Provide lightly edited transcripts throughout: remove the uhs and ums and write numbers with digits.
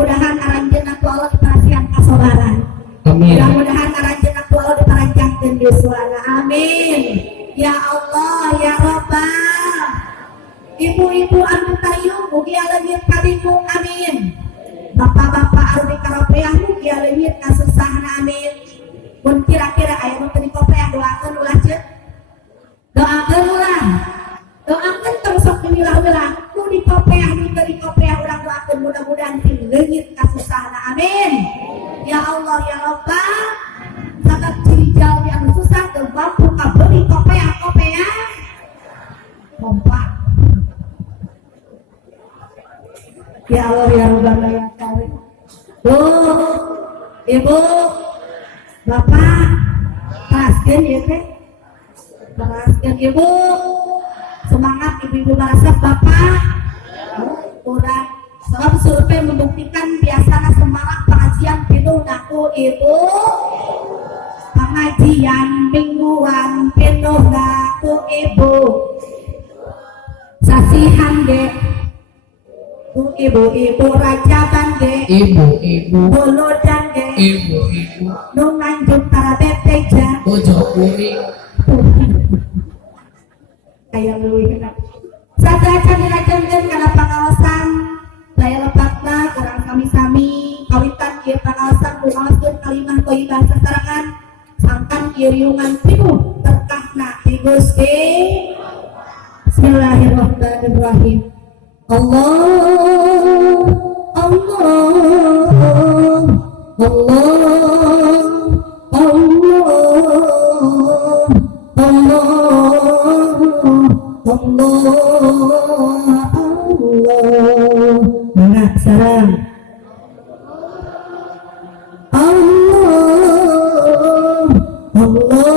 mudah-mudahan aranjeunna ku Allah diparasihan kasobaran. Amin. Mudah-mudahan aranjeunna ku Allah diparanjangkeun yuswana. Amin. Ya Allah ya Rabbah. Ibu-ibu anu tayung mugi aleungit kabingung amin. Bapak-bapak anu dikaropeah mugi aleungit kasusahna amin. Mun kira-kira aya nu teu dikopeah doakeun ulah ceuk. Doakeun ulah. Doakeun terus sok dimilah-milah. Nu dikopeah nu teu dikopeah urang doakeun mudah-mudahan leungit kasusahna amin. Ya Allah ya Rabbah. Sakat cijal di anu susah teu mampu kabeli kopeah kompak. Ya Allah ya Rabbah ya Karim. Bu, Ibu, Bapak, teraskeun ieu teh. Teraskeun Ibu. Semangat ibu-ibu barasak Bapak. Urang sebab survei membuktikan biasanya semangat pengajian pinuh naku Ibu. Pengajian mingguan pinuh naku Ibu. Sasihan ge ibu-ibu rajaban ge ibu-ibu bolodan ge ibu-ibu nu nganjuk tara beteja ojo kuring aya leuwih kana sadacan dirajankeun kana pangaosan daya lepatna urang sami-sami kawitan ieu pangaosan ngaoskeun kalimah thayyibah sasarangan sangkan ieu riungan pinuh berkahna ti Gusti. Bismillahirrahmanirrahim. Allah Allah Allah Allah Allah Allah Allah. Mana sarang Allah Allah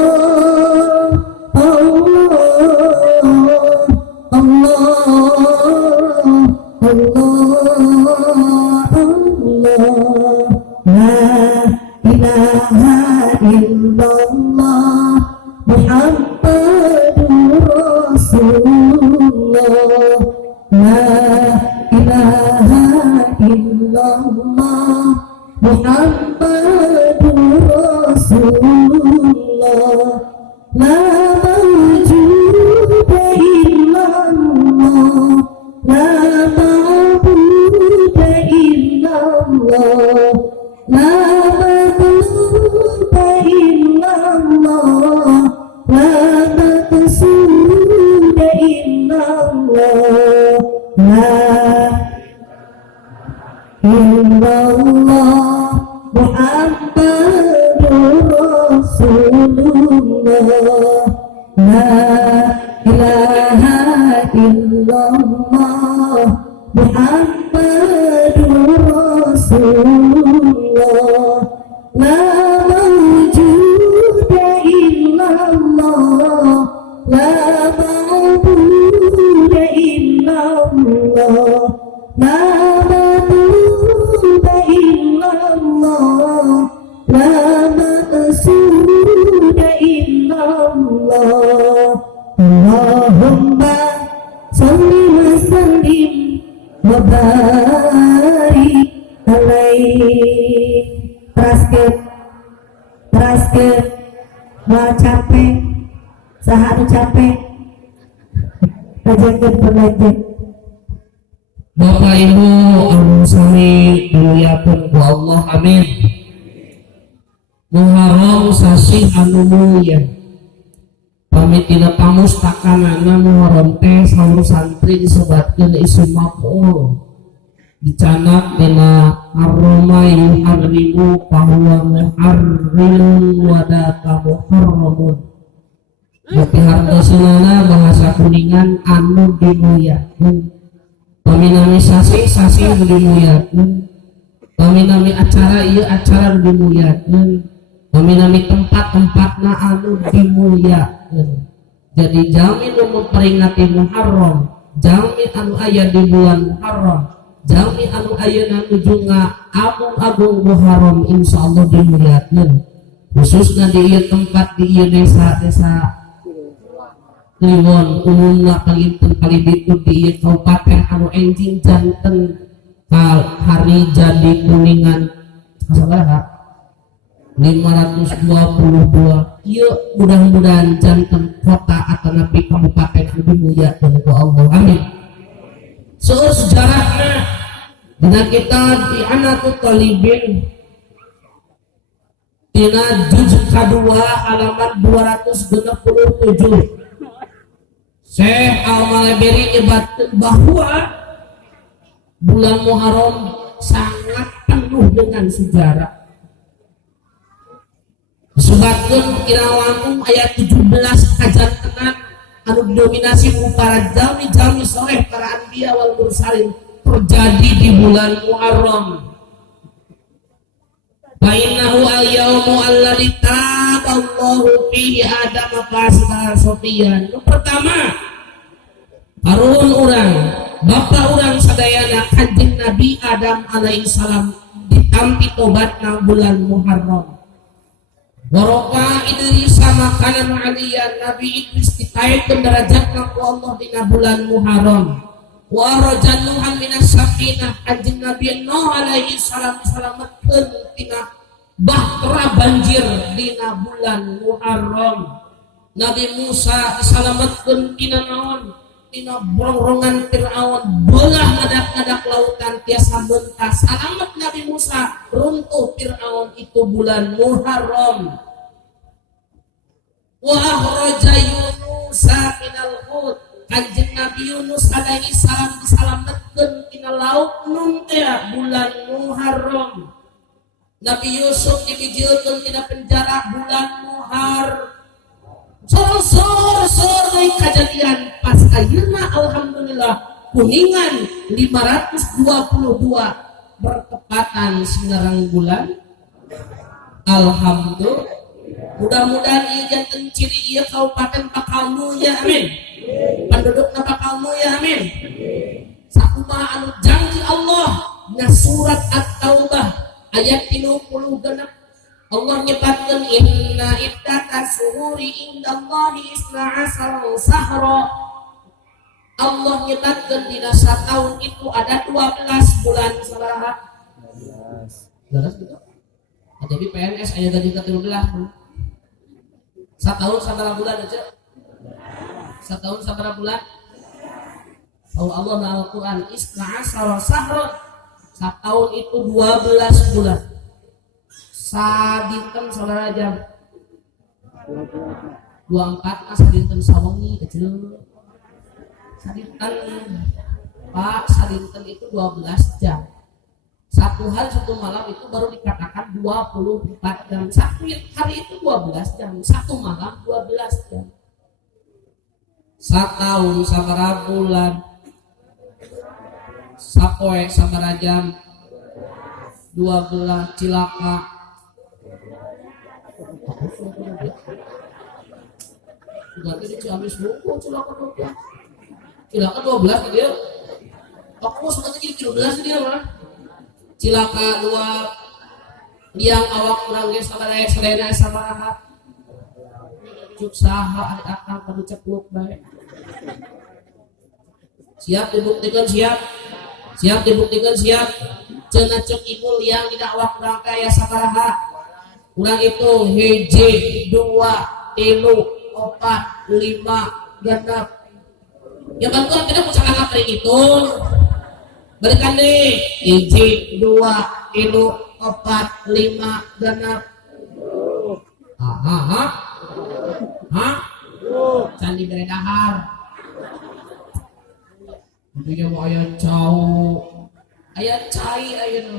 Bapak Ibu anu sami dimuliakeun ku Allah amin. Muharram sasi anu mulia. Pamit dina pamustakanana Muharram teh saur santri disebatkeun isim maf'ul. Dicanak dina harrama yuharrimu fahuwa muharrimun wa daka muharramun. Tapi hartosanana bahasa Kuningan anu dimuliakeun. Paminami sasi anu dimuliakeun. Paminami acara ieu acara anu dimuliakeun. Paminami tempat-tempatna anu dimuliakeun. Jadi jami nu memperingati Muharram, jami anu aya di bulan Muharram, jami anu ayeuna nuju agung-agung Muharram insyaallah dimuliakeun. Khususna di ieu tempat di ieu desa-desa Kliwon umumna palinten kali ditu di ieu kabupaten anu enjing janten hari jadi kuningan sabar 522. Yuk mudah-mudahan jantan kota atau nabi kabupaten lebih mulia dari Allah. Amin. Sejarahnya dengan kita di Anatul Talibin dina juz kedua halaman 267 Syekh Al-Malabiri nyebatkan bahwa bulan Muharram sangat penuh dengan sejarah. Disebutkan kirawangun ayat 17 kajantenan anu dominasi para jami soleh para anbiya wal mursalin terjadi di bulan Muharram. Bainahu al-yawmu alladzi taballahu fihi Adam fasda sofian. Yang pertama, harun urang bapak urang sadayana Kanjeng Nabi Adam alaihi salam ditampi tobatna bulan Muharram. Warofa Idris sama kanan aliyan Nabi Idris dikaitkan derajatna ku Allah dina bulan Muharram. Wa rajanuhan minas safinah Kanjeng Nabi Nuh alaihi salam diselamatkeun tina bahtera banjir dina bulan Muharram. Nabi Musa diselamatkeun tina naon? Tina bronrongan Firaun belah ngadak-ngadak lautan tiasa bentas. Alamat Nabi Musa runtuh Firaun itu bulan Muharram. Wa akhraja Yunusa minal hut. Kanjeng Nabi Yunus alaihi salam diselamatkeun tina laut Nun teh bulan Muharram. Nabi Yusuf dibijilkeun tina penjara bulan Muharram. Sor kejadian pas ayeuna alhamdulillah kuningan 522 bertepatan sinarang bulan. Alhamdulillah. Mudah-mudahan ieu janten ciri ieu Kabupaten Pakalmuya amin. Pendudukna Pakalmuya amin. Sakumaha anu janji Allah na surat At-Taubah ayat 30 genep Allah nyebutkan inna iddatas syuhuri indallahi isna asara sahra. Allah nyebutkan dina satahun itu ada 12 bulan sabaraha? 12 gitu. Jadi PNS aya gaji ke 13. Satahun sabaraha bulan aja? Satahun sabaraha bulan? Oh Allah na Al-Qur'an isna asara sahra. Satahun itu 12 bulan. Sadinten saudara jam 24 sadinten sawengi kecil sadinten Pak sadinten itu 12 jam satu hari satu malam itu baru dikatakan 24 jam satu hari itu 12 jam satu malam 12 jam satahun sabaraha bulan sapoe sabaraha jam 12 cilaka berarti di Ciamis buku cilaka 12 dia aku sebenarnya jadi 13 dia mah cilaka 2 liang awak kurang ge sabaraha sedena sabaraha cuk saha ari akang padu cepluk bae siap dibuktikan siap dibuktikan siap cenah cek ibu liang tidak awak kurang kaya sabaraha urang itu hiji 2 3 4 5 genep ya bantuan tidak mau sangat ngapri itu balikan deh hiji 2 3 4 5 genep candi bere dahar intinya mau ayah cai ayah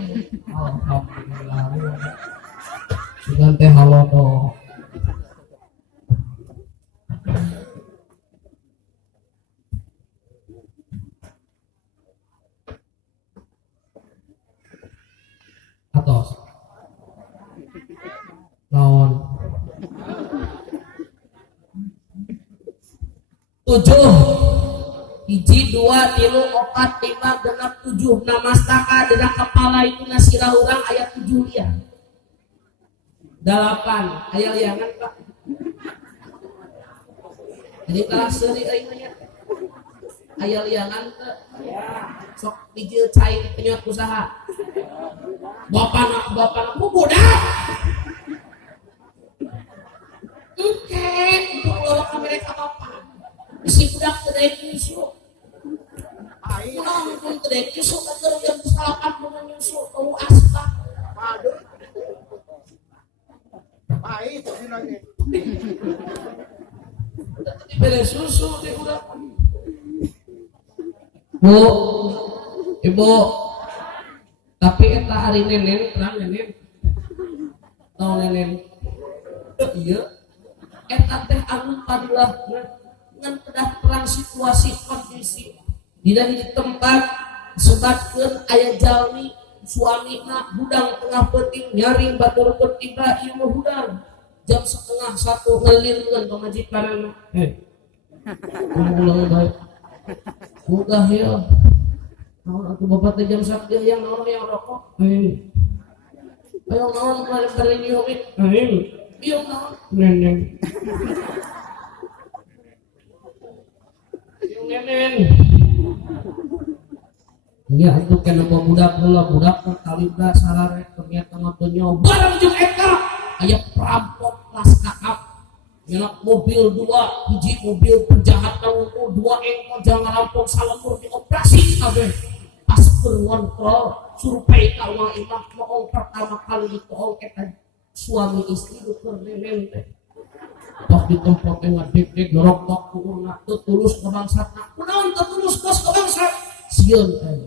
alhamdulillah dengan teh halodo atos lawan 7 hiji 2 3 4 5 genep 7 namastaka dina kepala itu nasira urang ayat 7 liang 8 aya liangan Pak jadi kalah seuri euy nya aya liangan teu sok dijieun cai penyuat usaha bapana ku budak engke untuk bawa ka mereka bapak si budak teu daek nyusu ulang pun teu daek nyusu keur jam 8 beunang nyusu bau asbak Aduh. Pahit sih lagi. beres susu di udah bu ibu tapi eta hari nenen terang nenen tau nenen iya eta teh anu padilah ngan kedah perang situasi kondisi dina di tempat sebabkeun aya jalmi suamina hudang tengah penting nyaring baturkeun Ibrahim hudang jam 12:30 ngelirkeun pamajikanana ulang baik udah ya naon atuh bapak teh jam sakit yang naon yang rokok ayo naon kemarin nyiumit iya naon nenen iya nenen iya itu kena budak heula budak kalibra sarare ternyata ngadonya barang jeung eta aya perampok kelas kakap nyenak mobil 2 hiji mobil penjahat nangungkul 2 engkol jangan rampok salemur dioperasi kabeh pas ngontrol survei ka uang imah moong pertama kali ditoong eta suami istri keur nenen teh pas ditempat teh ngadek-dek ngerokok kuurna teu tulus ka bangsatna kunaon teu tulus kos ka bangsat sieun teh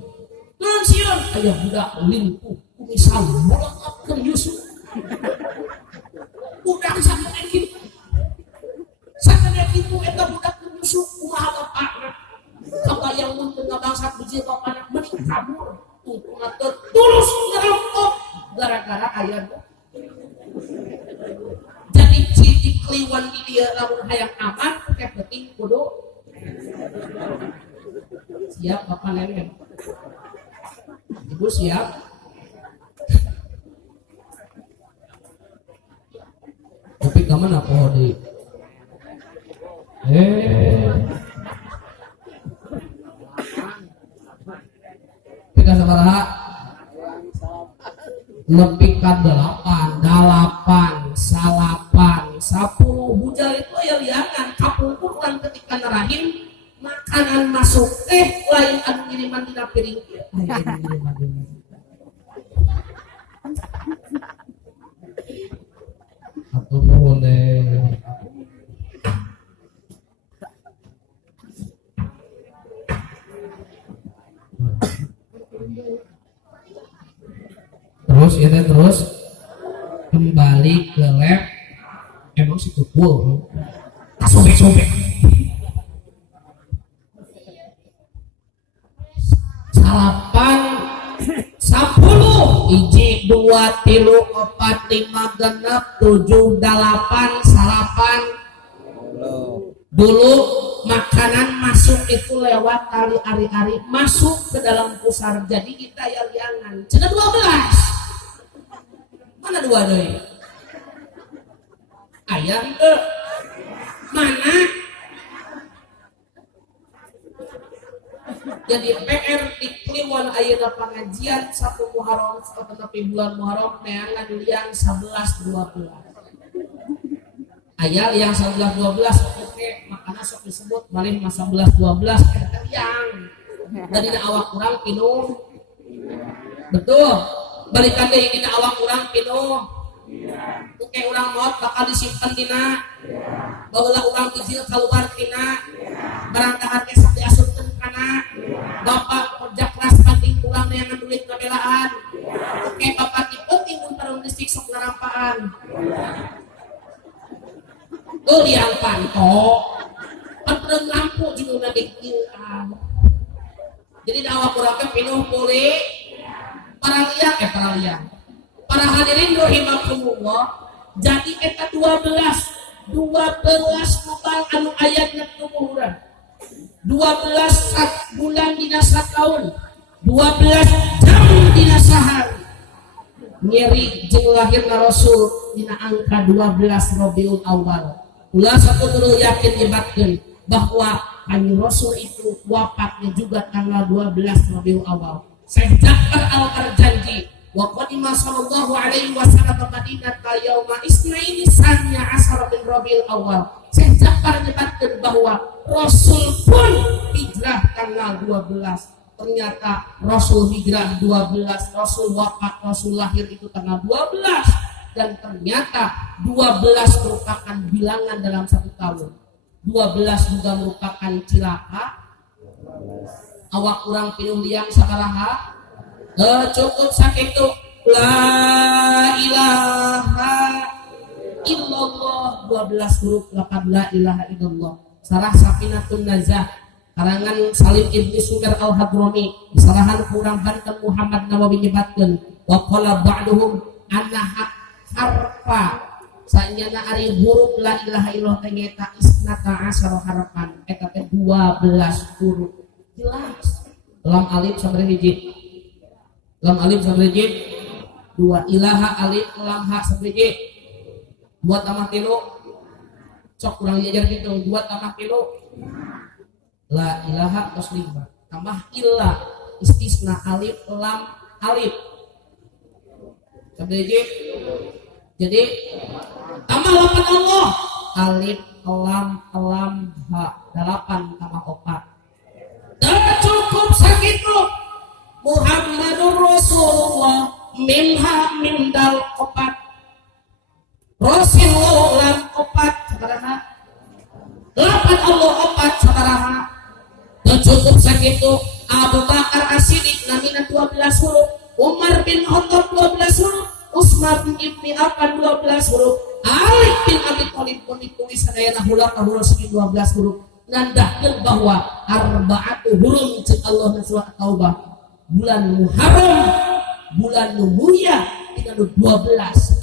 naon sieun aya budak limpuh kumisan mulakkeun Yusuf budak sakene kitu eta budak nyusuk kumaha bapakna kabayang mun teu ngabangsat biji bapana mending kabur tungtungna teu tulus ngerampok gara-gara aya jadi ciri keliwan di dia lamun hayang aman teh penting kudu siap bapak nenen ibu siap tapi kamana poho di Pika sabaraha nepi ka 8 salapan 10 bujal itu aya liangan kapungkuran ketika nerahim makanan masuk lain anu ngiriman dina piring atuh nuhun deh terus ya terus kembali ke lab emang situ cool sobek-sobek salapan 10 hiji 2 3 4 5 genep 7 8 salapan dulu makanan masuk itu lewat tali ari-ari masuk ke dalam pusar jadi kita ya liangan cenah 12 mana 2 deui aya teu mana jadi PR di Kliwon ayeuna pengajian 1 Muharram tetapi bulan Muharram neangan liang 11 12 aya yang 11 12 oke makanya sok disebut malih 11 12 eta yang tadi awak kurang pinuh betul balikan deui dina awak kurang pinuh oke urang maot bakal disimpen dina baheula urang izin keluar tina barang dahar ge sok diasupkeun kana bapak kerja keras banding urang neangan duit ngabelaan oke bapak ti penting mun tarung listrik sok ngarampaan liang pantok penterang lampu juga dikieuan jadi dakwah kurang pinuh pulih para liang para hadirin rahimakumullah jadi eta 12 nopal anu ayatna tumuhuran 12 bulan dina sataun 12 jam dina sahari nyeri jeung lahirna Rasul dina angka 12 Rabiul Awal ulah satu dulu yakin nyebatkeun bahwa Kanjeng Rasul itu wafatnya juga tanggal 12 Rabiul Awal. Syekh Ja'far Al-Arjanji wa qadima sallallahu alaihi wasallam Madinah yauma isnaini sanya asar min Rabiul Awal. Syekh Ja'far menyebutkan bahwa Rasul pun hijrah tanggal 12. Ternyata Rasul hijrah 12, Rasul wafat, Rasul lahir itu tanggal 12, dan ternyata 12 merupakan bilangan dalam satu tahun. 12 juga merupakan cilaka. Awak kurang pinuh liang sabaraha. Cukup sakitu. La ilaha illallah 12 huruf laqad la ilaha illallah. Sarah Safinatun Nazah karangan Salim Ibnu Sumer Al-Hadrami disarahan kurang Banten Muhammad Nawawi nyebatkeun wa qala ba'duhum anna harfa sanyana ari huruf la ilaha illallah teh eta isnata asyara harfan eta teh 12 huruf. Jelas lam alif sabaraha hiji, lam alif sabaraha hiji, dua ilaha alif lam ha sabaraha hiji, dua tambah tilu sok kurang diajar gitu, dua tambah tilu la ilaha terus 5 tambah illa istisna alif lam alif jadi tambah 8 Allah alif lam ha 8 tambah 4 dan cukup sakitu Muhammadur Rasulullah minha mindal 4 Rasulullah 4 sabaraha 8 Allah 4 sabaraha. Cukup sakitu Abu Bakar As-Siddiq namina 12 huruf, Umar bin Khattab 12 huruf, Utsman bin Affan 12 huruf, Ali bin Abi Thalib pun ditulis sadayana hulaka huruf 12 huruf. Nandahkeun bahwa arba'atu hurum cek Allah na surah Taubah. Bulan Muharram, bulan nu mulia tina 12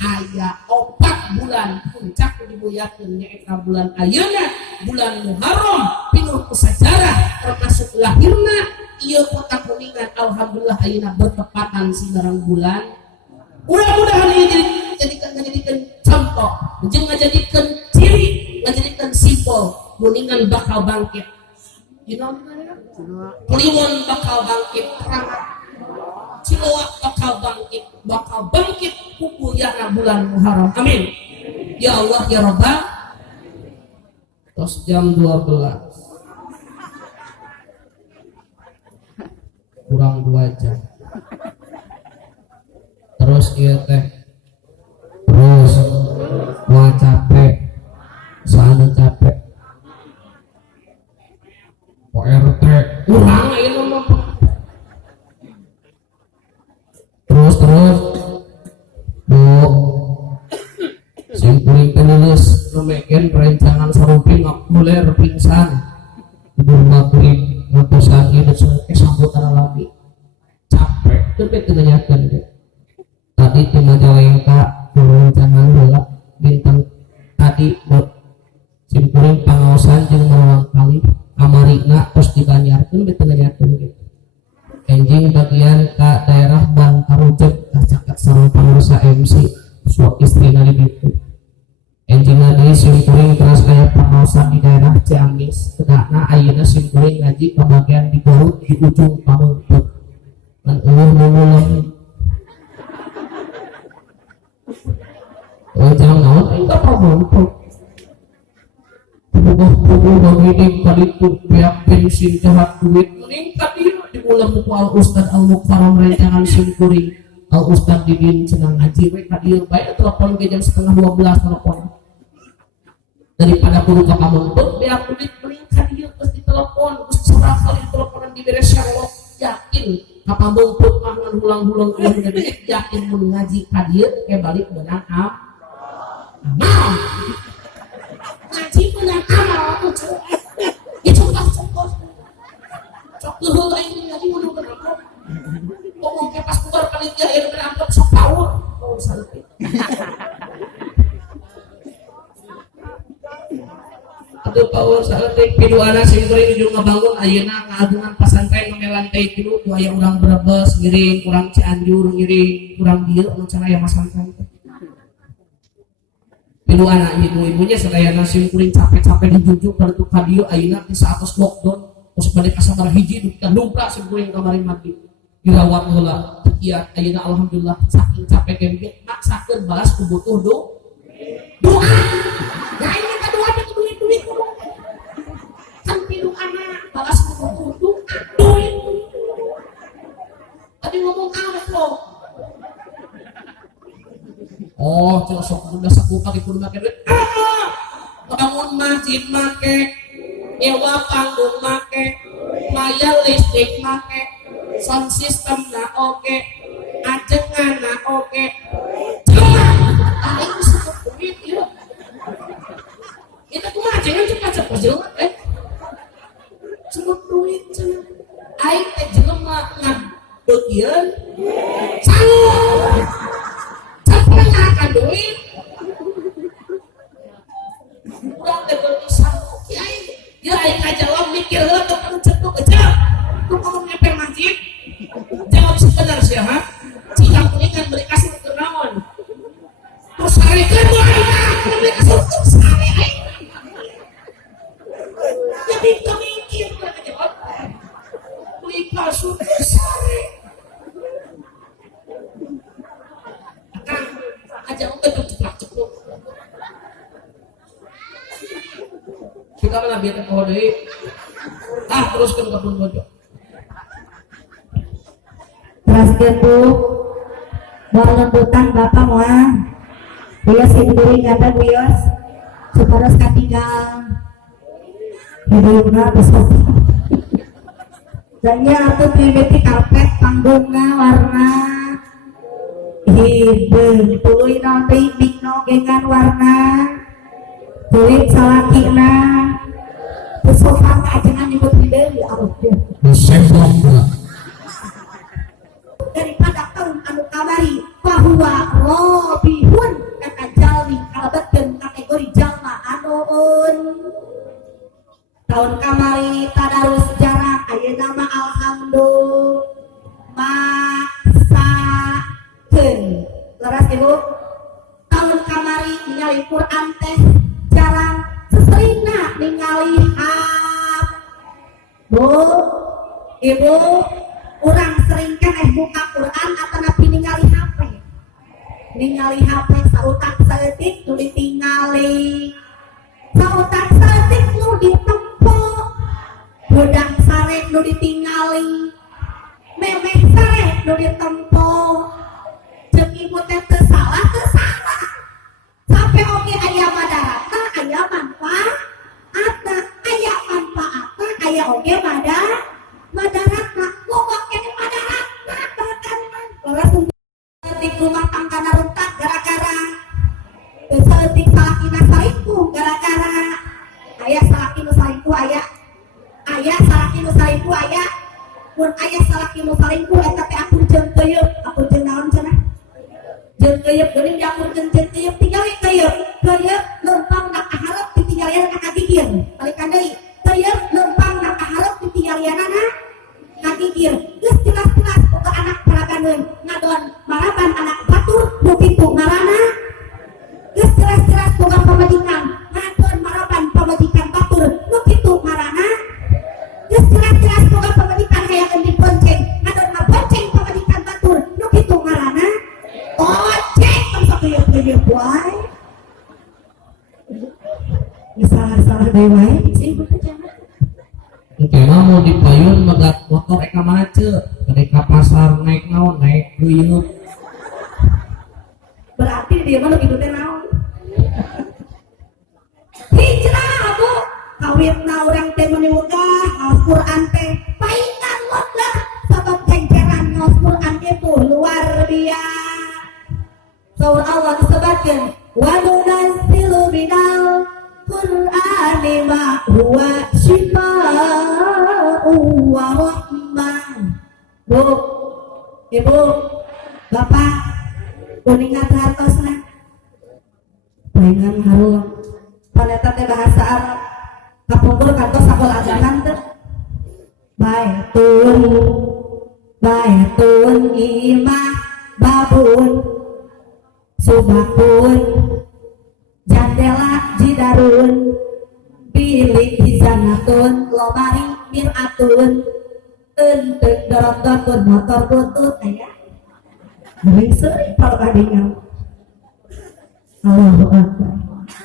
aya 4 bulan puncak dimuliakeun nyaeta bulan ayeuna bulan Muharram pinuh ku sajarah termasuk lahirna ieu kota Kuningan. Alhamdulillah ayeuna bertepatan sinerang bulan. Mudah-mudahan ieu jadikan contoh jeung ngajadikeun ciri ngajadikeun simbol Kuningan bakal bangkit. Kliwon bakal bangkit, Ciloa bakal bangkit pupuyana bulan Muharram. Amin. Ya Allah ya Rabbal. Terus jam 12 kurang 2 jam. Terus ieu teh terus gua capek, sana capek. RT urang ieu mah. Terus simpuling penulis nomeken perencanaan saruping akuler pingsan tidur maghrib ngatusan ieu sambutan lagi capek teu nanyakeun tadi di Majalengka perencanaan heula bintang tadi simpuling pangaosan jeung mawang kali amarina terus dibanjarkeun teu nanyakeun gitu. Enjing bagian ke daerah Bantarujek cacat sareng pangusaha MC suap istrina di ditu. Enjing di simpuling terus aya pangusaha di daerah Ciamis. Kedana ayeuna simpuling ngaji kebagian di Garut di ujung Pamengpeuk. Lan eueuh mulung. Jangan naon aing ka Pamengpeuk. Tubuh begini kali itu pihak bensin jahat duit meningkat diulang buku Al-Ustad Al-Mukhtaram rencangan simkuring Al-Ustad Didin senang ngaji we kadir baik telepon ke jam setengah 12 telepon daripada kudu ka Pamengpeuk pihak duit meningkat ieu terus ditelepon terus surah kali teleponan di beres Sherlock yakin ka Pamengpeuk mah ngan hulang-hulang ulah duit yakin mun ngaji kadir ke balik beunang amal ngaji menang amal aku itu contoh sok luhur aing ngaji mun kenapa ngomong ke pas keluar panitia air berampok sok power oh saleh aduh power saleh piduana simkuring nuju ngabangun ayeuna ngagungan pasantren nu lantai 3 ku aya urang Brebes ngiring urang Cianjur ngiring urang dieu anu cara aya pasantren Kedua anak ibu-ibunya sadaya nasi kuring capek-capek dijujuk pada tuh kadio ayeuna di saat lockdown terus balik kasabar hiji duka lumpra si kuring kamari mati dirawat heula kiat ayeuna alhamdulillah saking capek ge maksakeun balas ku butuh doa lain minta doa teh duit kan pilu anak balas ku butuh duit tadi ngomong awet lo. Oh, cuma sok udah sabuka di kudu make duit. Bangun masjid make, nyewa panggung make, bayar listrik make, sound system na oke, ajengan na oke. Cuma, aing sok duit ya. Itu kumaha ajengan cepat jelema Cukup duit cenah. Aing teh jelema ngadeukeun. Sanggup. Akan duit udah terbelisan kiai dia aing jawab mikir heula tuh cetuk aja tuh ngomong ngepel masjid jawab sebentar sih ha cikang kuningan beri kasih ke naon terus sarekeun wae beri kasih terus sare aing jadi mikir mereka jawab beri kasih sare aja untuk ceplok kita malah biar kalau dari teruskan ke pun bojo terus gitu mau lembutan bapak mah bios diberi kata bios separos katinggal hidupnya besok dan ya aku pilih karpet panggungnya warna hidung tuluy nanti mikno gengan warna tulis salakina terus sofa ajengan nyebut hidung ya Allah daripada tahun anu kamari bahwa robihun kata jalmi kalabeteun kategori jalma anuun tahun kamari tadarus jarak ayeuna mah alhamdulillah leras ibu tahun kamari ningali Quran teh jarang seseringna ningali bu ibu orang sering kan buka Quran atau nabi ningali HP sautak saeutik nu ditingali sautak saeutik nu ditempo budak sare nu ditingali memeh sare nu ditempo ibu teh salah sampai oke aya madaratna aya manfaatna aya manfaatna aya oke madaratna loba kene madaratna badanna leres di rumah tanggana rentak gara-gara saeutik salakina salingkuh gara-gara aya salaki nu salingkuh aya salaki nu salingkuh aya mun aya salaki nu salingkuh eta teh aku jeung teuyeuk aku jeung naon cenah jeung keuyeuk geuning diakurkeun jeung keuyeuk tinggal keuyeuk leumpang na kaharep ditinggalian ka kagigir balikan deui keuyeuk leumpang na kaharep ditinggalianana kagigir geus jelas-jelas boga anak paraganeun ngadon maraban anak batur nu kitu ngaranna geus jelas-jelas boga pamajikan ngadon maraban pamajikan batur nu kitu ngaranna geus jelas-jelas boga pamajikan hayakeun dibonceng ngadon ngabonceng pamajikan batur nu kitu ngaranna ojek masuk kuyuk wae salah dewe sih Kema mau dipayun megat motor eka macet mereka pasar naik naon naik kuyuk berarti dia mah gitu teh naon hijrah bu kawitna urang teh meni wegah Al-Qur'an teh paingan wegah sabab kenceran Al-Qur'an itu luar biasa saur Allah disebutkan wa nunazzilu minal Qur'ani ma huwa shifaa'u wa rahmah. Bu, ibu, bapak, kuningan hartosna paingan harum paneta teh bahasa Arab kapungkur kantos sakol ajakan teh baitun imah babun subakun darun bilik hizanatun lomari miratun untuk dorong motor butut ya mending sering kalau kadingan Allahu Akbar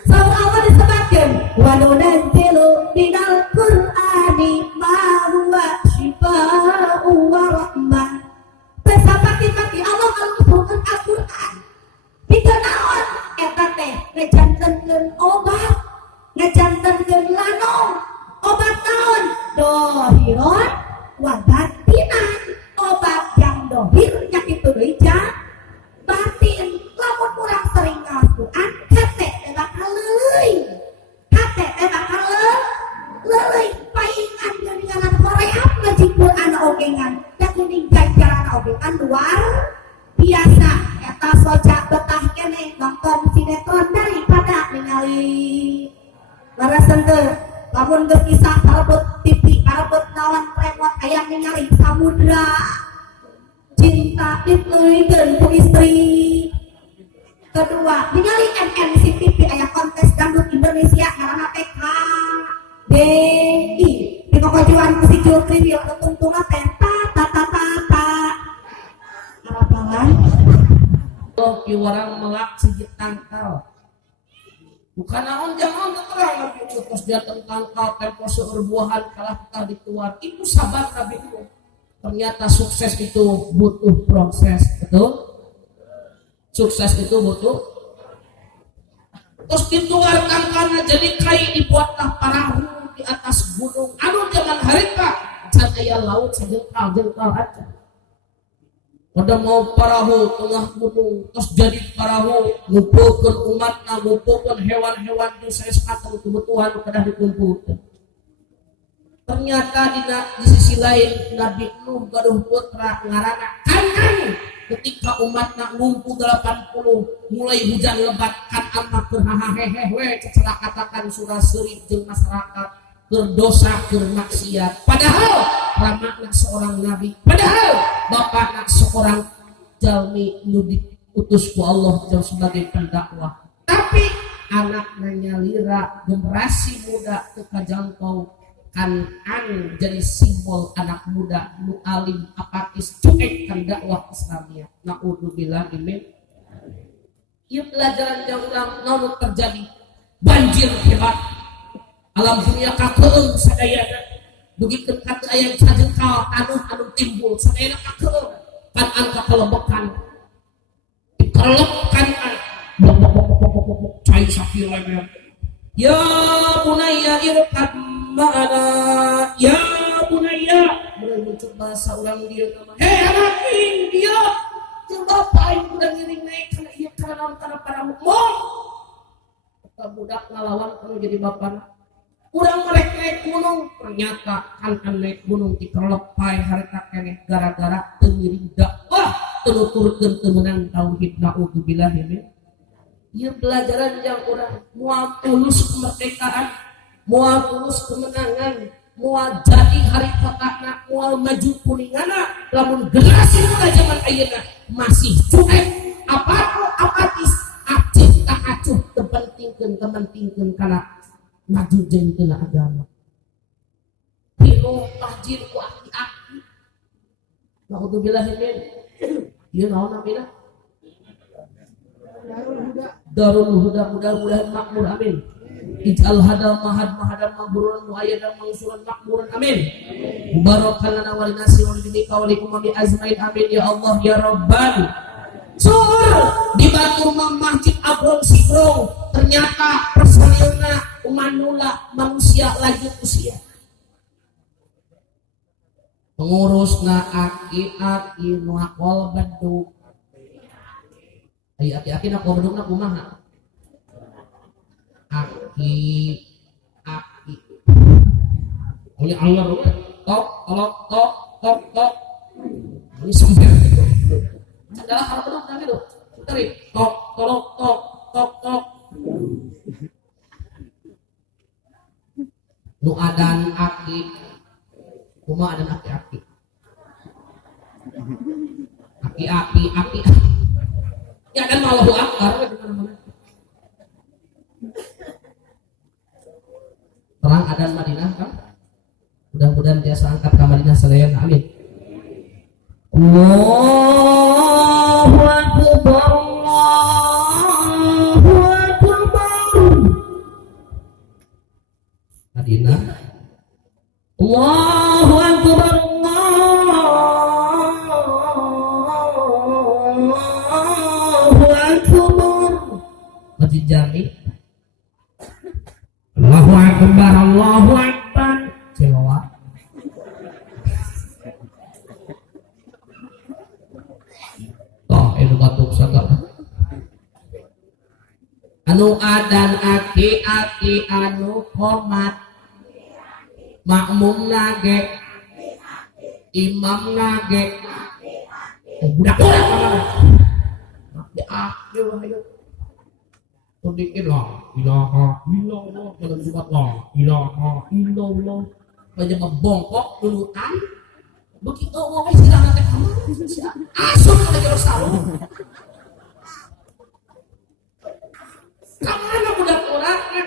sama Allah disebutkan wa nunazzilu minal qur'ani ma huwa shifaa'un wa rahmah tesapati-pati Allah ngalungsurkeun Al-Qur'an pikeun naon eta teh ngejantenkeun obat ngejantenkeun lanong obat naon dohiron wa batinan obat yang dohir nya kitu deui batin lamun urang sering Al-Qur'an hate teh bakal leuleui hate teh bakal leuleui paingan geuningan hoream ngaji Qur'an ogengan da geuning ganjaran ogengan luar biasa eta soja betah keneh nonton sinetron daripada ningali larasan teu lamun geus kisah karebut TV karebut naon remote aya ningali samudra cinta dipeuikeun ku istri kedua ningali NNCTV aya kontes dangdut Indonesia ngaranna teh KDI di kokojuan ku si Julkriwil anu tungtungna teh ta harapan Oh, orang melak sejit tangkal. Bukan naon jangan terang Nabi itu terus dia tangkal tempo seurbuahan kalah kita dikeluar. Itu sabar Nabi itu. Ternyata sukses itu butuh proses, betul? Sukses itu butuh. Terus dituarkan karena jadi kai dibuatlah perahu di atas gunung. Anu zaman harita can aya laut sejengkal aja. Pada mau perahu tengah gunung terus jadi perahu ngumpulkan umatna ngumpulkan hewan-hewan di sekateng kebutuhan kedah dikumpulkan. Ternyata di sisi lain Nabi Nuh gaduh putra ngaranna Kan'an ketika umatna ngumpul 80 mulai hujan lebat Kan'an mah keur hahahehe cecela katakan surah serif jeung masyarakat berdosa bermaksiat padahal ramakna seorang nabi padahal bapakna seorang jalmi nu diutus ku Allah sebagai pendakwah tapi anaknya nyalira generasi muda teu kajangkau Kan'an jadi simbol anak muda nu alim apatis cuek kan dakwah Islamiyah naudzubillah min ieu pelajaran yang ulang namun terjadi banjir hebat alam dunia kakeung sadayana begitu kata aya sajengkal taneuh anu timbul sadayana kakeung Kan'an kakalebekan dikerlepkan cai sakieu ya bunayya irkab ma'ana ya bunayya mulai muncul bahasa ulang dia nama anak dia jeung bapak ieu udah ngiring naik kana ieu kana para mukmin budak ngalawan kalau jadi bapana urang melek naik gunung ternyata Kan'an naik gunung dikerlepai harita keneh gara-gara teu ngiring dakwah teu nuturkeun teu meunang tauhid naudzubillah min ieu pelajaran yang urang moal tulus kemerdekaan moal tulus kemenangan moal jadi hari kotakna moal maju kuningana lamun generasi muda zaman ayeuna masih cuek apatis acih tak acuh kepentingkeun kana maju jeung teu agama. Pilu tahjir ku aki-aki. Naudzubillah min. Ieu naon namina? Darul Huda mudah-mudahan makmur amin. Ij'al hadal mahadam mabrurun wa ayyadan mangsuran makmuran amin. Mubarakan lana wa linasi wa lidika wa likum bi azmain amin ya Allah ya Rabbal. Di batu rumah Masjid Abrol Sibrong ternyata personilnya umanula manusia lanjut usia pengurusna aki-aki nuakol beduk aki-aki nakol beduk nak kumaha aki ini anger tok ini sember adalah hal beduk nanti tuh tarik tok nu adan aki kuma adan aki ya kan Allahu Akbar di mana-mana Allahu akbar, Allahu akbar. Adina. Allahu akbar, Allahu akbar. Masjid Jami. Allahu akbar, Allahu akbar. Jawa. Itu batuk sagap. Anu adan aki-aki anu hormat, makmum nage, imam nage, budak ayo sedikit lah, ilaha illallah, dalam surat lah, ilaha illallah, aja ngebongkok duluan, begitu ngomong silang nanti kamu, asal ada terus tahu. Kamana budak orangnya,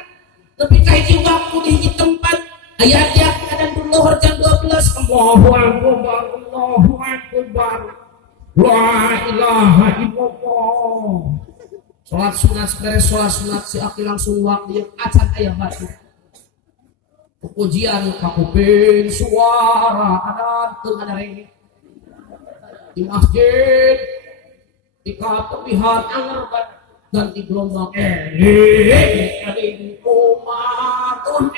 tapi kayak waktu di tempat ayatnya ada dulu jam 12, Allahu akbar, Allahu akbar, la ilaha illallah. Sholat sunat beres sholat sunat si aki langsung waktu acan ayah batu. Pujian kakupin suara ada tengah ini di masjid di kapepihan anger dan di gelombang umatun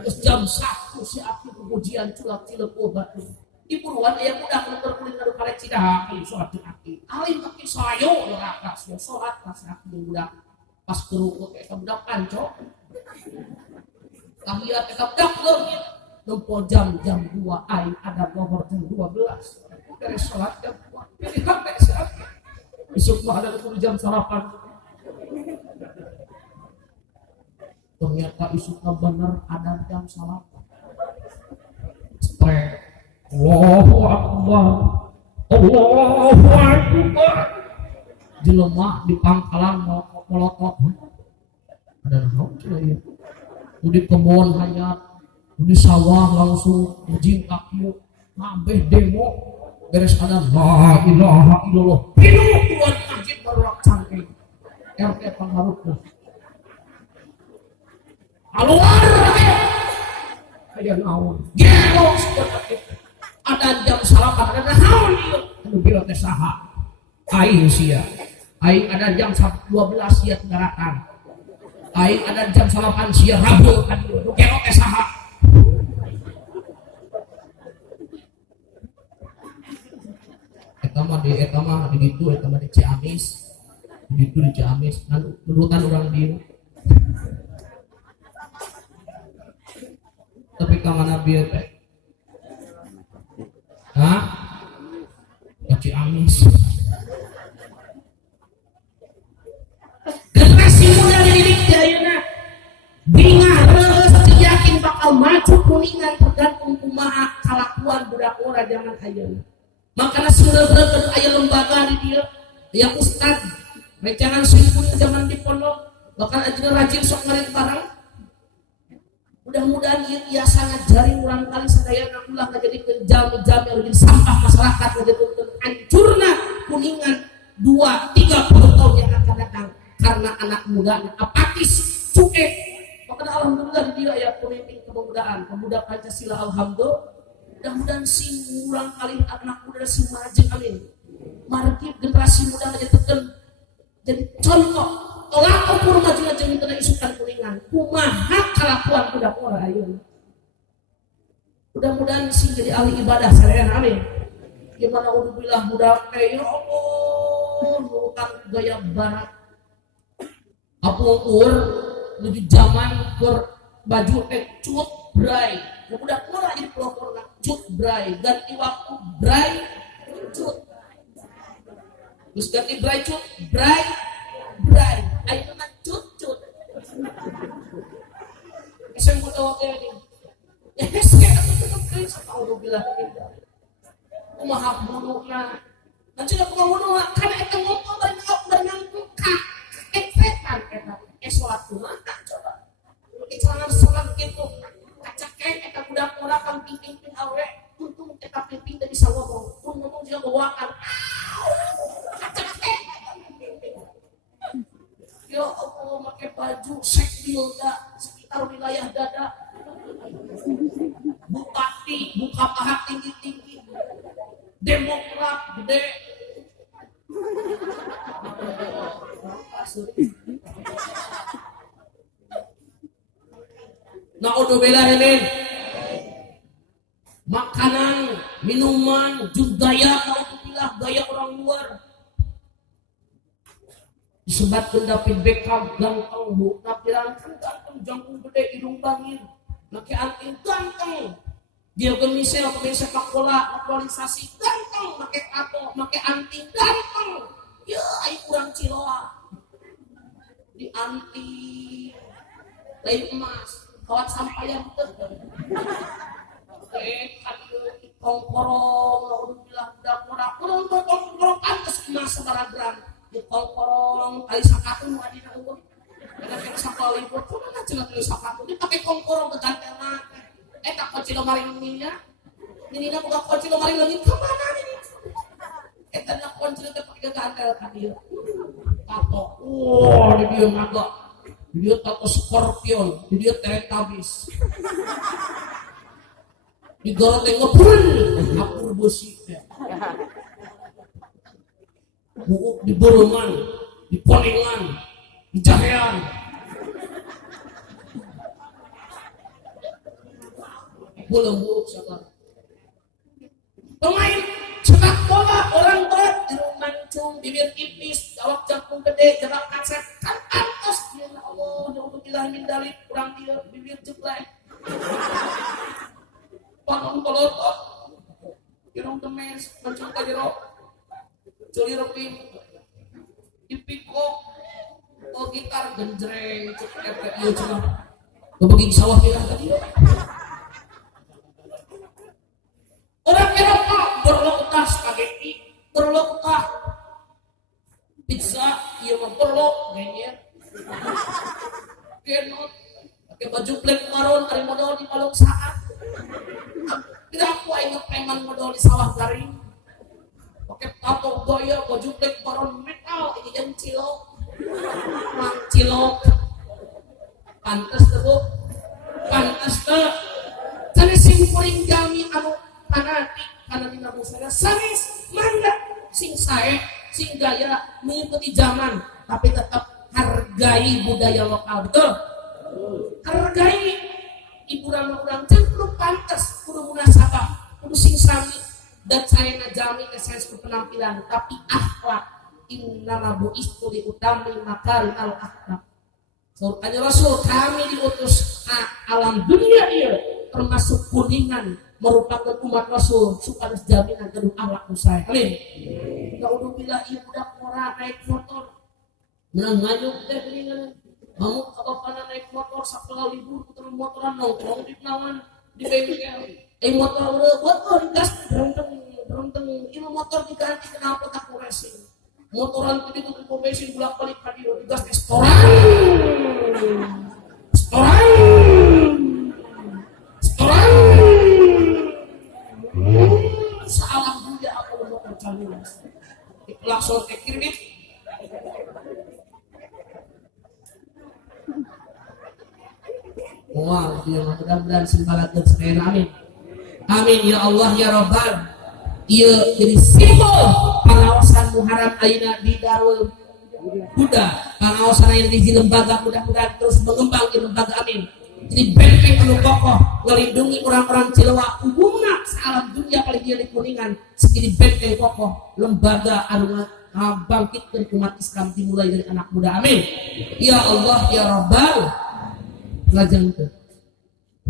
terus jam 1 si aki pujian culak cilepo batu. Di buruan yang udah meneker kuliner karek cidah sholat aki alim aki sayo neraka sholat pas aki udah pas kerukut kayak budak kancok tahiyat kita budak leungit nempo jam 2 aing ada nomor jam 12 dari sholat jam 2 pilih hp siapa besok mah ada 10 jam sarapan ternyata isukna bener ada jam sarapan strek Allahu akbar, Allahu akbar. Jelema di pangkalan molotot. Ada naon ya? Di kebun hayat, di sawah langsung ujing kaki, nambah demo beres ada la ilaha illallah. Pinuh buat masjid barudak cangking. RT Pangharupna. Keluar aya naon? Gelo seperti ada jam salapan ada naon ieu anu biro teh saha aing sia aing ada jam 12 sia kendaraan aing ada jam salapan sia rabu kan nu biro teh saha eta mah di ditu eta mah di Ciamis di ditu di Ciamis nurutan urang dieu tapi ka mana bieu teh Ciamis. Generasi muda dididik ayeuna bingar reus yakin bakal maju kuningan tergantung kumaha kalakuan budak ora zaman ayeuna. Makana seureureukeun aya lembaga di dieu, aya ustad, recangan simpul zaman di pondok, bakal ajeuna rajin sok ngarit barang. Mudah-mudahan ia sangat jaring ulang kali sadayana ulah ngajadikeun jami-jami anu jadi sampah masyarakat ngajadikeun hancurna kuningan 2-30 tahun yang akan datang karena anak muda apatis cuek. Makanya alhamdulillah di dia ya pemimpin kepemudaan pemuda Pancasila alhamdulillah. Mudah-mudahan si ulang kali anak muda si maju amin. Mari generasi muda ngajadikeun jadi contoh tolak ukur majulah jeung teu isukan kuningan kumaha kalakuan budak ora ayeuna. Mudah-mudahan sing jadi ahli ibadah sarean amin. Gimana udubillah budak teh ya Allah nurutan gaya barat. Apungkur menuju zaman keur baju teh cut bray. Budak ora jadi peloporna cut bray ganti waktu bray cut. Terus ganti bray cut bray ayo mah cut esen kudu oke ini ya heske atuh teh sapauru bilang kumaha buduna nanti da kumaha buduna kana eta ngopo berenang ka eksetan eta salat kumaha coba celana salat kitu kacake eta budak urang ping-ping awe untung eta ping-ping teh bisa ngomong pun ngomong juga bawakan Similda sekitar wilayah dada, bupati buka paha tinggi-tinggi, Demokrat gede. Nah udah beda ini makanan, minuman, juga gaya, naudzubillah gaya orang luar. Disebatkan David Beckham ganteng, bu, napiran kan ganteng, jangkung gede, hidung bangir, naki anting ganteng. Dia gemisel pemain sepak bola, naturalisasi ganteng, make tato, make anting ganteng. Ya, ayo kurang ciloa. Di anting, lain emas, kawat sampaian betul. Kan kongkorong, naudzubillah udah kurang pantes emas sebarang. Di kongkorong, kali sakatu adina eueuh. Karena kayak sakal libur, kumaha cenah teu sakatu, dia pakai kongkorong ke gantelna. Tak kunci lemari minyak, ini buka kunci lemari lagi kemana ini? Tanya kunci itu pakai gantel tadi. Tato, di dia naga, di dia tato scorpion, di dia teletubbies. Di garot yang ngepul, kapur besi. Buuk di Borongan, di Poningan, di Jahean. Bola buruk sekarang. Pemain sepak bola orang berat, hidung mancung, bibir tipis, jawab jangkung gede, jarak kaset, kan pantas. Ya Allah, naudzubillah min dzalik, kurang dia bibir jeblek. Panon polotok, hidung temes, mancung kajero, curi reping, dipikok, gitar genjreng, cepat iya cenah. Bebeging sawah kita tadi. Orang Eropa berlokutah spaghetti, berlokutah pizza, iya mah berlok, genyer, kenot, pakai baju black maroon, hari modal di balong saat. Tidak aku ingat preman modal di sawah garing, pakai tato gaya, baju black maroon metal, ini yang cilok, mang cilok, pantas tuh, pantas tuh, jadi simpuling kami anu fanatik karena di namun saya sanes mangga sing sae sing gaya mengikuti zaman tapi tetap hargai budaya lokal, betul? Hargai hiburan orang cenderung pantas kudu munasabah kudu sing sami dan saya najami esensi penampilan tapi akhlak innama bu'istu li utami makarimal akhlak. Surtanya Rasul kami diutus alam dunia dia termasuk kuningan merupakan umat Rasul supaya jaminan kedua akhlak usai. Amin. Naudzubillah ieu budak mora naik motor. Menang nganyuk teh geuningan. Mamuk ka bapana naik motor sakala libur puter motoran nongkrong di nawan di bengkel. Motor buat gas berenteng ieu motor diganti kenapa tak racing. Motoran itu ke bensin bolak-balik ka dieu digas restoran. Salam dunia aku mau percaya. Langsung kirim. Wah, dia mudah-mudahan simbalakeun sedaya amin. Amin ya Allah ya Rabbal. Ieu jadi simbol pangaosan Muharram ayeuna di Darul Huda. Pangaosan ayeuna di lembaga mudah-mudahan terus mengembang di lembaga amin. Jadi benteng anu kokoh ngelindungi orang-orang Cilewa umumna salam dunia paling dia di Kuningan segini benteng kokoh lembaga anu bangkitkeun umat Islam dimulai dari anak muda amin ya Allah ya Rabbal lajeng teh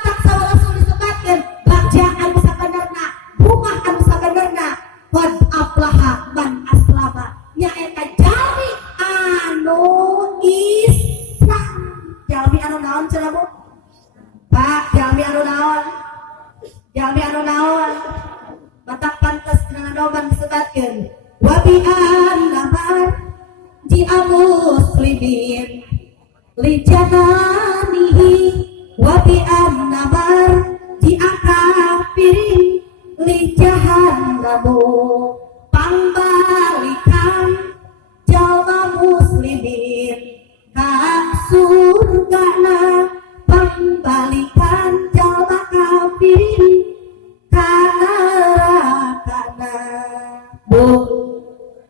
tak rasul disebutkeun baca anu sabenerna rumah anu sabenerna qad aflaha man aslama nyaeta jalmi anu Islam jalmi anu naon cenah Bu Pak, jalmi anu naon matak pantas dengan doman disebatkeun wa bi annabar ji muslimin li jananihi wa bi annabar ji kafirin li jahannamu pangbalikan jalma muslimin ka surgana Bu,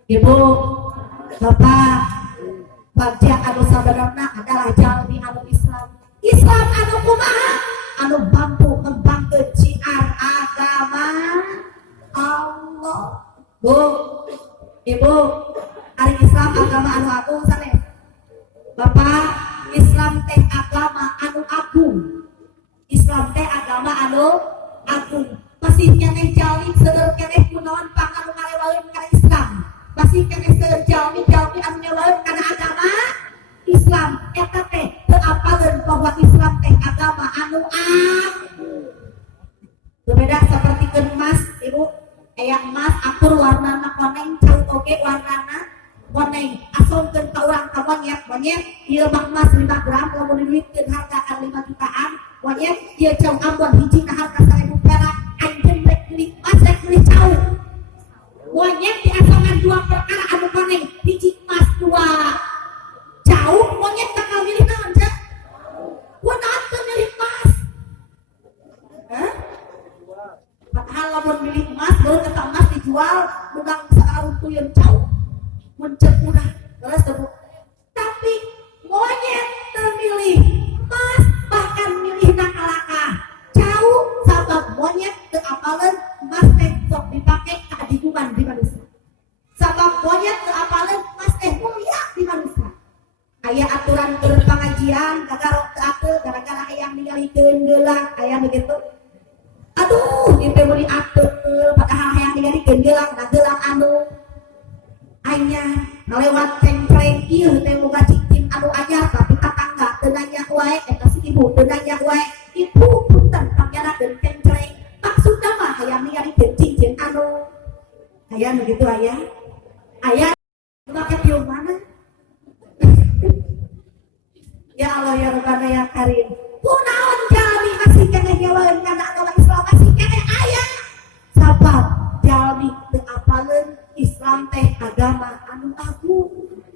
Ibu, Bapak, bagja anu sabenerna adalah jalmi anu Islam. Islam anu kumaha? Anu mampu ngembangkeun syiar agama Allah. Bu, Ibu, ari Islam agama anu agung sanes. Bapak, Islam teh agama anu agung. Islam teh agama anu agung. Masih keneh jalmi seueur keneh kunaon panganu ngalewaeun kana Islam. Masih keneh seueur jalmi anu ngalewaeun kana agama Islam. Eta teh teu apaleun bahwa Islam teh agama anu agung. Berbeda seperti emas, Ibu. Aya emas atur warnana koneng, caut oge warnana koneng. Asongkeun ka urang ka monyet ieu mah emas 5 gram lamun diduitkeun hargaan 5 jutaan. Monyet ieu caut Ambon hiji na harga 1000 perak. Anjeun rek beli emas rek beli caut. Monyet diasongan 2 perkara anu koneng, hiji emas 2 caut. Monyet bakal milih naon, Cak? Kunaon teu milih emas? Hah? Padahal lamun milih emas, baru kata emas dijual, bukan sekarang tuyun jauh, mencet murah, terus tebu. Tapi monyet termilih emas, bahkan milih nakalaka jauh, sabab monyet terapalen emas teh sok dipakai keadilan di manusia. Sabab monyet terapalen emas teh mulia di manusia. Aya aturan keur pengajian, gagarok teu gara-gara hayang ningalikeun gelang, aya begitu. Aduh, itu mau diatur, padahal hayang ningalikeun gelang, da gelang anu anyar, ngalewat cengkreng ieu teh boga cicing anu anyar, tapi tetangga teu nanya wae, eta si ibu teu nanya wae, ibu punten panggarakeun cengkreng, maksudna mah hayang ningalikeun cincin anu aya nu kitu aya, make piung mana? Ya Allah ya Rabbana ya Karim. Kunaon jalmi masih keneh gaweun kana agama Islam masih keneh aya. Sabab jalmi teu apaleun Islam teh agama anu agung.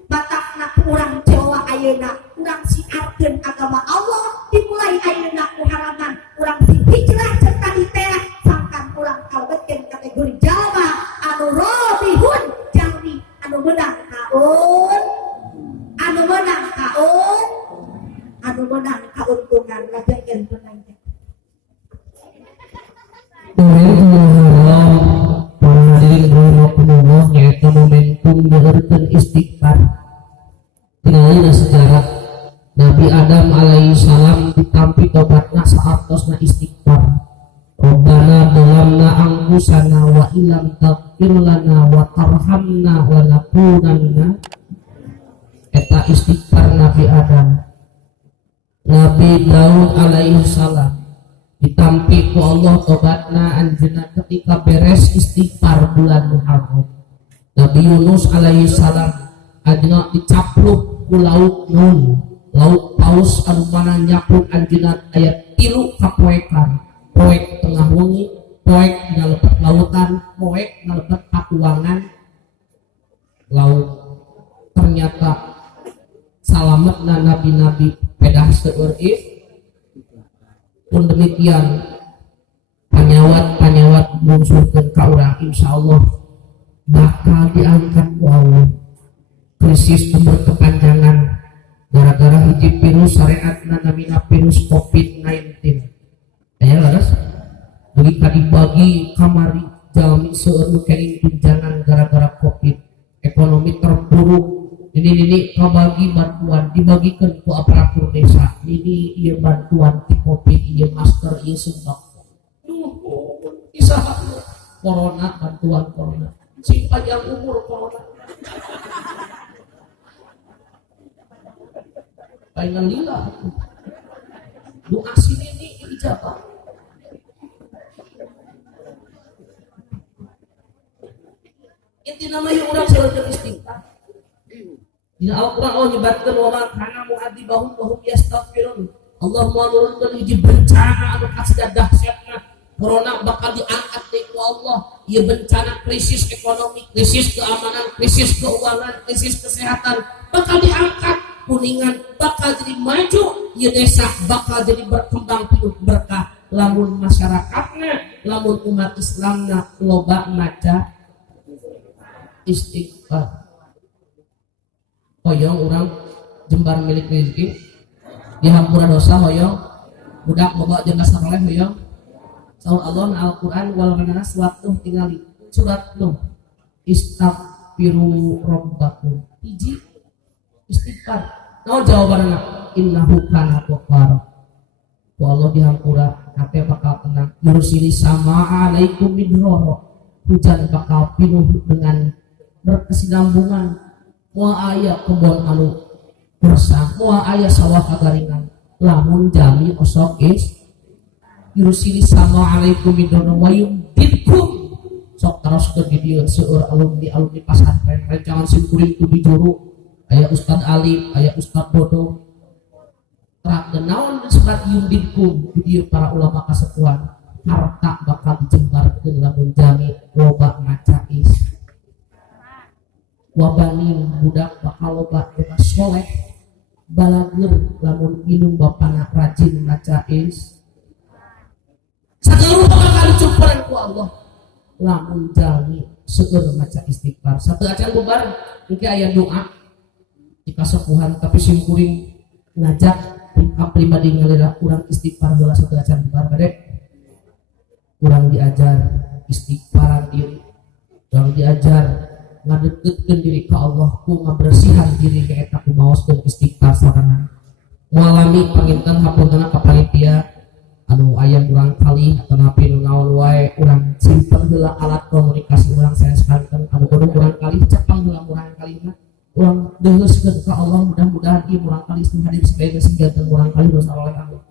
Batakna urang Jawa ayeuna urang siarkeun agama Allah dimulai ayeuna ku haraman urang si hijrah cerita di teh sangkan urang kalebetkeun kategori jalma anu robihun jalmi anu menang kaun anu menang keuntungan ngajakeun penanya. Para hadirin rahimakumullah, yaitu momentum nyeurkeun istighfar. Tinggalina sejarah Nabi Adam alaihi salam ditampi tobatna saatosna istighfar. Rabbana dalamna anfusana wa illam taghfir lana wa tarhamna lanakunanna. Eta istighfar Nabi Adam. Nabi Daud alaihi salam ditampi ku Allah tobatna anjeunna ketika beres istighfar bulan Muharram. Nabi Yunus alaihi salam anjeunna dicapluk ku laut Nun, laut paus anu mana nyapluk anjeunna aya 3 kapoekan, poek tengah wengi, poek dina lebet lautan, poek dina lebet patuangan laut. Ternyata salametna nabi-nabi pedah seueur pun demikian panyawat munsurkeun ka urang insyaallah bakal diangkat ku Allah. Krisis umur kepanjangan gara-gara hiji virus syariatna namina virus COVID-19 aya laras dugi dibagi kamari jalmi seueur nu kenging tunjangan gara-gara Covid, ekonomi terpuruk. Ini kabagi bantuan dibagikan ku aparatur desa. Ini ieu bantuan ti Covid, ieu masker, ieu sembako. Isaha corona, bantuan corona. Sing panjang umur corona. Paingan lila. Doa sini ini ijabah. Intina mah ieu urang seueur istighfar. Dina Al-Quran Allah nyebatkan wa ma kana mu'adzibahum wa hum yastaghfirun. Allah menurunkan hiji bencana anu kasih dahsyatna corona bakal diangkat deui ku Allah. Ieu bencana krisis ekonomi, krisis keamanan, krisis keuangan, krisis kesehatan bakal diangkat. Kuningan bakal jadi maju, ieu desa bakal jadi berkembang penuh berkah. Lamun masyarakatna, lamun umat Islamna loba maca istighfar. Hoyong orang jembar milik rezeki dihampura dosa hoyong budak boga jeung saleh hoyong saur Allah na Al-Qur'an wal manana surat tuh tingali surat tuh istaghfiru rabbakum hiji istighfar. Naon jawabanna innahu kana ghaffara. Ku Allah dihampura hate bakal tenang yursili sama alaikum midrara hujan bakal pinuh dengan berkesinambungan moal aya kebon anu bersah moal aya sawah kagaringan lamun jami osok is yurusili sama alaikum midrara wa yumditkum sok terus ke dieu seueur alumni pesantren rancangan simkuring tu bijuru aya Ustad Alim aya Ustad Bodo terak naon disebut yumditkum di dieu para ulama kasepuhan harta bakal dijembarkeun lamun jami loba maca is wabanin budak bakal loba bebas soleh balagur lamun indung bapana rajin maca is sageuru bakal dicukuran ku Allah lamun jami seueur maca istighfar. Satu acan bubar engke aya doa di kasepuhan tapi simkuring ngajak pribadi ngalira urang istighfar heula satu acan bubar bade urang diajar istighfaran diri urang diajar ngadekkeutkeun diri ka Allah ku ngabersihan diri ka eta ku maoskeun istighfar sarana mualami panginten hapuntenna ka panitia anu aya urang kali atau napi nu naon wae urang simpen heula alat komunikasi urang saneskankeun anu kudu urang kali cepang heula urang kalina urang deuleskeun ka Allah mudah-mudahan ieu urang kali hadir sebagai singgahan urang kali dosa oleh Allah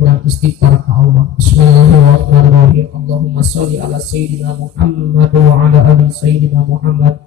urang istighfar ka Allah. Bismillahirrahmanirrahim. Allahumma sholli ala sayyidina Muhammad wa ala ali sayyidina Muhammad.